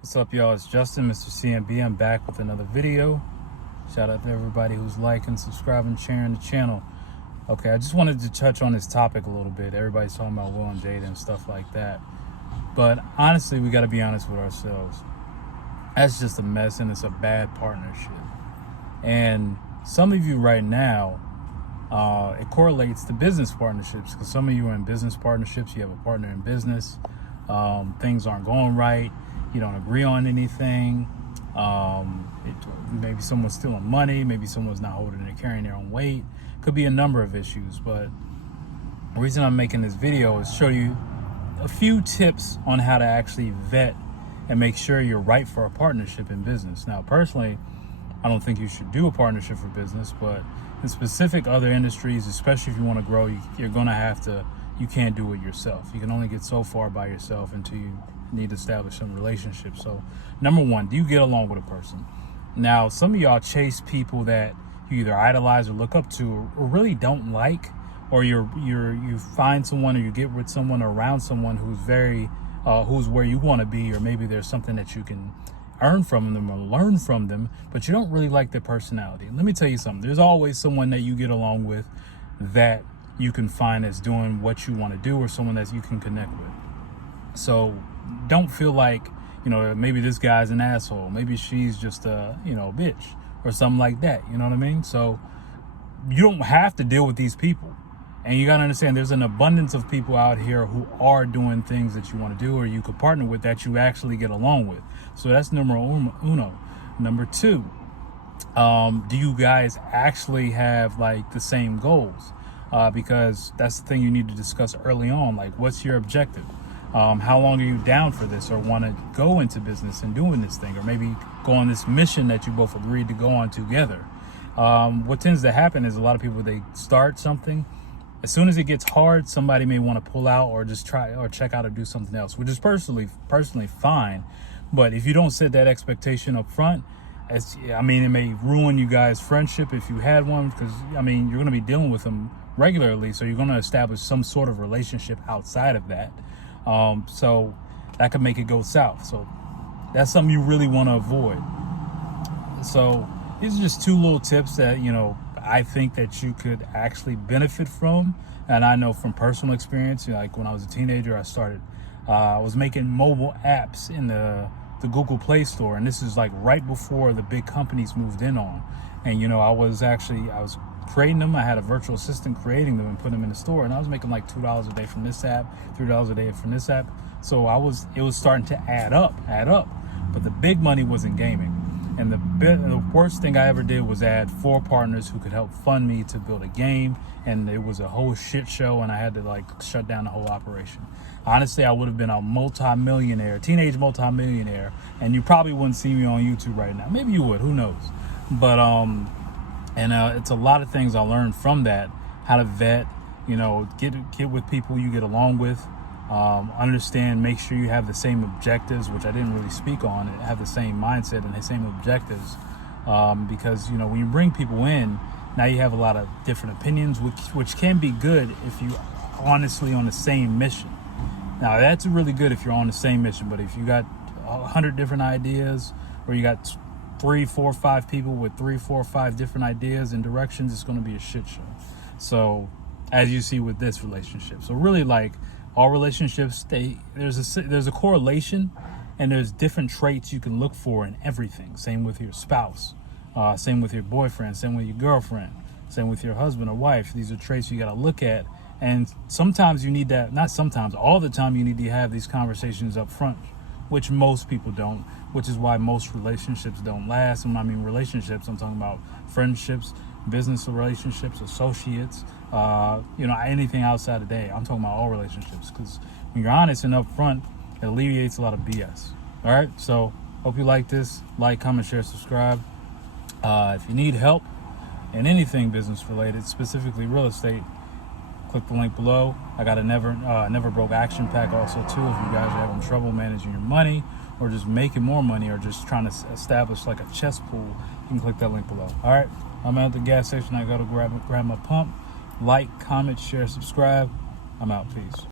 What's up, y'all? It's Justin, Mr. CMB. I'm back with another video. Shout out to everybody who's liking, subscribing, sharing the channel. Okay, I just wanted to touch on this topic a little bit. Everybody's talking about Will and Jada and stuff like that. But honestly, we got to be honest with ourselves. That's just a mess, and it's a bad partnership. And some of you right now, it correlates to business partnerships, because some of you are in business partnerships. You have a partner in business. Things aren't going right. You don't agree on anything. Maybe someone's stealing money. Maybe someone's not holding and carrying their own weight. Could be a number of issues. But the reason I'm making this video is show you a few tips on how to actually vet and make sure you're right for a partnership in business. Now, personally, I don't think you should do a partnership for business, but in specific other industries, especially if you want to grow, you're going to have to, you can't do it yourself. You can only get so far by yourself until you need to establish some relationships. So number one, do you get along with a person? Now, some of y'all chase people that you either idolize or look up to or really don't like, or you find someone or you get with someone or around someone who's who's where you want to be, or maybe there's something that you can earn from them or learn from them, but you don't really like their personality. Let me tell you something. There's always someone that you get along with that you can find as doing what you want to do, or someone that you can connect with. So don't feel like, maybe this guy's an asshole. Maybe she's just a, bitch or something like that. You know what I mean? So you don't have to deal with these people. And you got to understand there's an abundance of people out here who are doing things that you want to do, or you could partner with, that you actually get along with. So that's numero uno. Number two, do you guys actually have like the same goals? Because that's the thing you need to discuss early on. Like, what's your objective? How long are you down for this, or want to go into business and doing this thing, or maybe go on this mission that you both agreed to go on together? What tends to happen is a lot of people, they start something. As soon as it gets hard, somebody may want to pull out or just try or check out or do something else, which is personally fine. But if you don't set that expectation up front, it may ruin you guys' friendship if you had one, because you're going to be dealing with them regularly, so you're going to establish some sort of relationship outside of that. So that could make it go south. So that's something you really want to avoid. So these are just two little tips that, I think that you could actually benefit from. And I know from personal experience, like when I was a teenager, I was making mobile apps in the Google Play Store. And this is like right before the big companies moved in on. And, I was creating them. I had a virtual assistant creating them and putting them in the store. And I was making like $2 a day from this app, $3 a day from this app. So it was starting to add up. But the big money was in gaming. And the worst thing I ever did was add 4 partners who could help fund me to build a game. And it was a whole shit show, and I had to shut down the whole operation. Honestly, I would have been a teenage multi-millionaire, and you probably wouldn't see me on YouTube right now. Maybe you would, who knows? But, it's a lot of things I learned from that. How to vet, get with people you get along with. Understand, make sure you have the same objectives, which I didn't really speak on. Have the same mindset and the same objectives, because when you bring people in, now you have a lot of different opinions, which can be good if you honestly on the same mission. Now that's really good if you're on the same mission, but if you got 100 different ideas, or you got 3, 4, 5 people with 3, 4, 5 different ideas and directions, it's going to be a shit show. So as you see with this relationship, so really, like all relationships, there's a correlation, and there's different traits you can look for in everything. Same with your spouse, same with your boyfriend, same with your girlfriend, same with your husband or wife. These are traits you got to look at. And sometimes you need that, not sometimes, all the time you need to have these conversations up front, which most people don't, which is why most relationships don't last. And when I mean relationships, I'm talking about friendships, business relationships, associates, anything outside of that. I'm talking about all relationships, because when you're honest and upfront, it alleviates a lot of BS. All right, so hope you like this. Like, comment, share, subscribe. If you need help in anything business related, specifically real estate, click the link below. I got a never broke action pack also too. If you guys are having trouble managing your money, or just making more money, or just trying to establish like a chess pool, you can click that link below. All right, I'm at the gas station. I got to grab my pump. Like, comment, share, subscribe. I'm out. Peace.